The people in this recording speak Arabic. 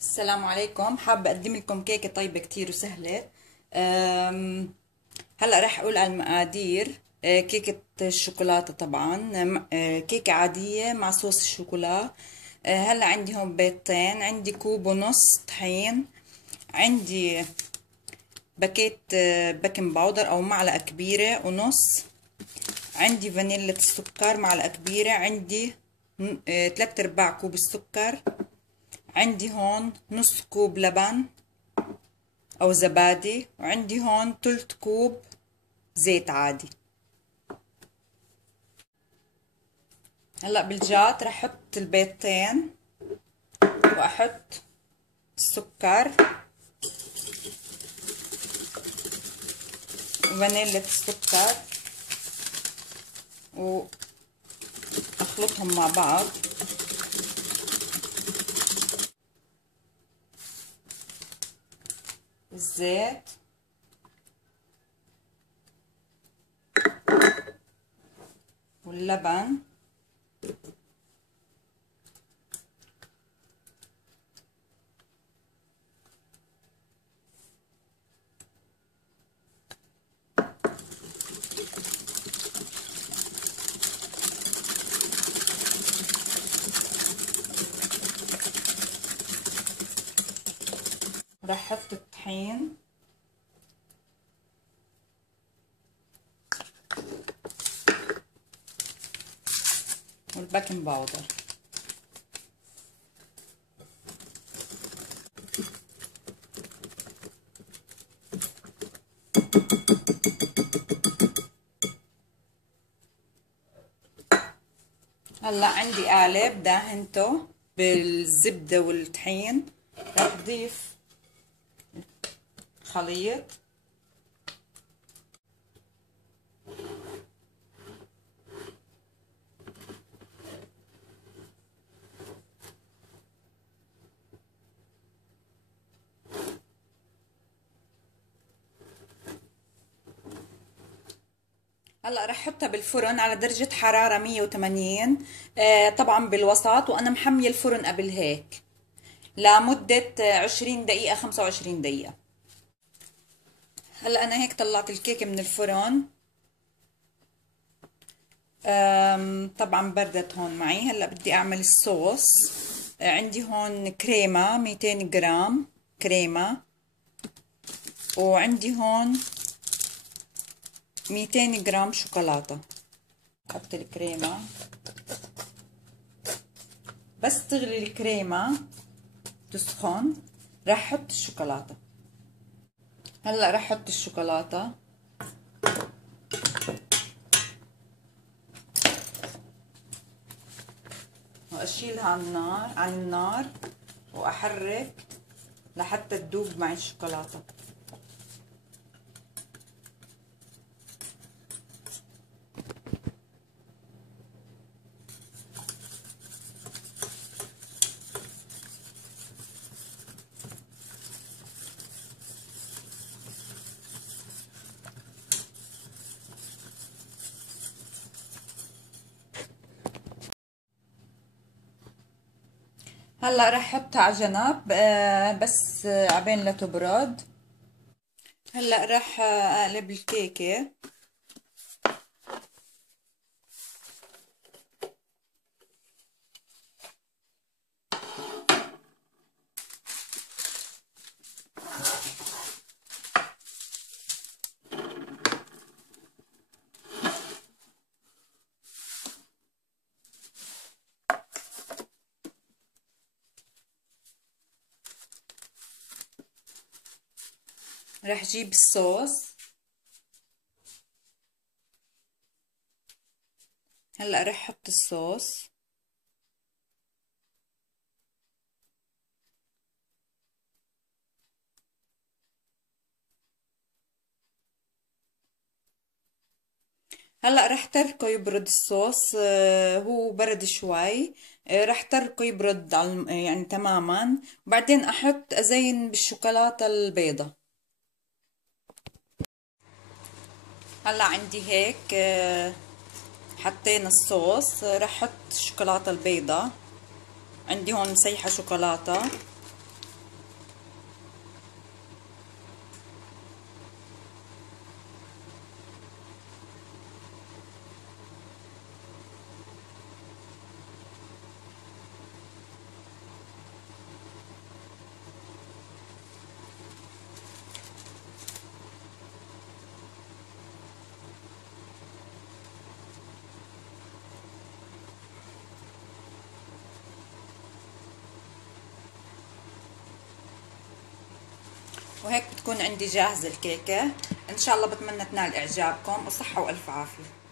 السلام عليكم. حابة أقدم لكم كيكة طيبة كتير وسهلة. هلأ رح أقول على المقادير. كيكة الشوكولاتة طبعا، كيكة عادية مع صوص الشوكولا. هلأ عندي هون بيضتين، عندي كوب ونص طحين، عندي باكيت بيكنج باودر أو معلقة كبيرة ونص، عندي فانيلة السكر معلقة كبيرة، عندي 3/4 كوب السكر، عندي هون نص كوب لبن او زبادي، وعندي هون تلت كوب زيت عادي. هلا بالجات رح احط البيضتين واحط السكر وفانيلة السكر واخلطهم مع بعض. الزيت واللبن رح احط الطحين والبيكنج باودر. هلا عندي قالب دهنته بالزبدة والطحين، رح اضيف خليط هلا رح احطها بالفرن على درجة حرارة 180، طبعا بالوسط، وانا محمية الفرن قبل هيك لمدة 20 دقيقة 25 دقيقة. هلا انا هيك طلعت الكيكة من الفرن. طبعا بردت هون معي. هلا بدي اعمل الصوص. عندي هون كريمة 200 جرام كريمة، وعندي هون 200 جرام شوكولاتة. حط الكريمة، بس تغلي الكريمة تسخن راح احط الشوكولاتة. هلا راح احط الشوكولاتة واشيلها عن النار واحرك لحتى تذوب مع الشوكولاتة. هلا رح احطها على جنب بس عبين لا تبرد. هلا رح اقلب الكيكة. رح جيب الصوص. هلا رح احط الصوص. هلا رح تركه يبرد الصوص. هو برد شوي. رح تركه يبرد يعني تماما، وبعدين احط ازين بالشوكولاتة البيضة. هلا عندي هيك حطينا الصوص. رح احط الشوكولاتة البيضة. عندي هون مسيحة شوكولاتة وهيك بتكون عندي جاهزة الكيكة. ان شاء الله بتمنى تنال اعجابكم، وصحة والف عافية.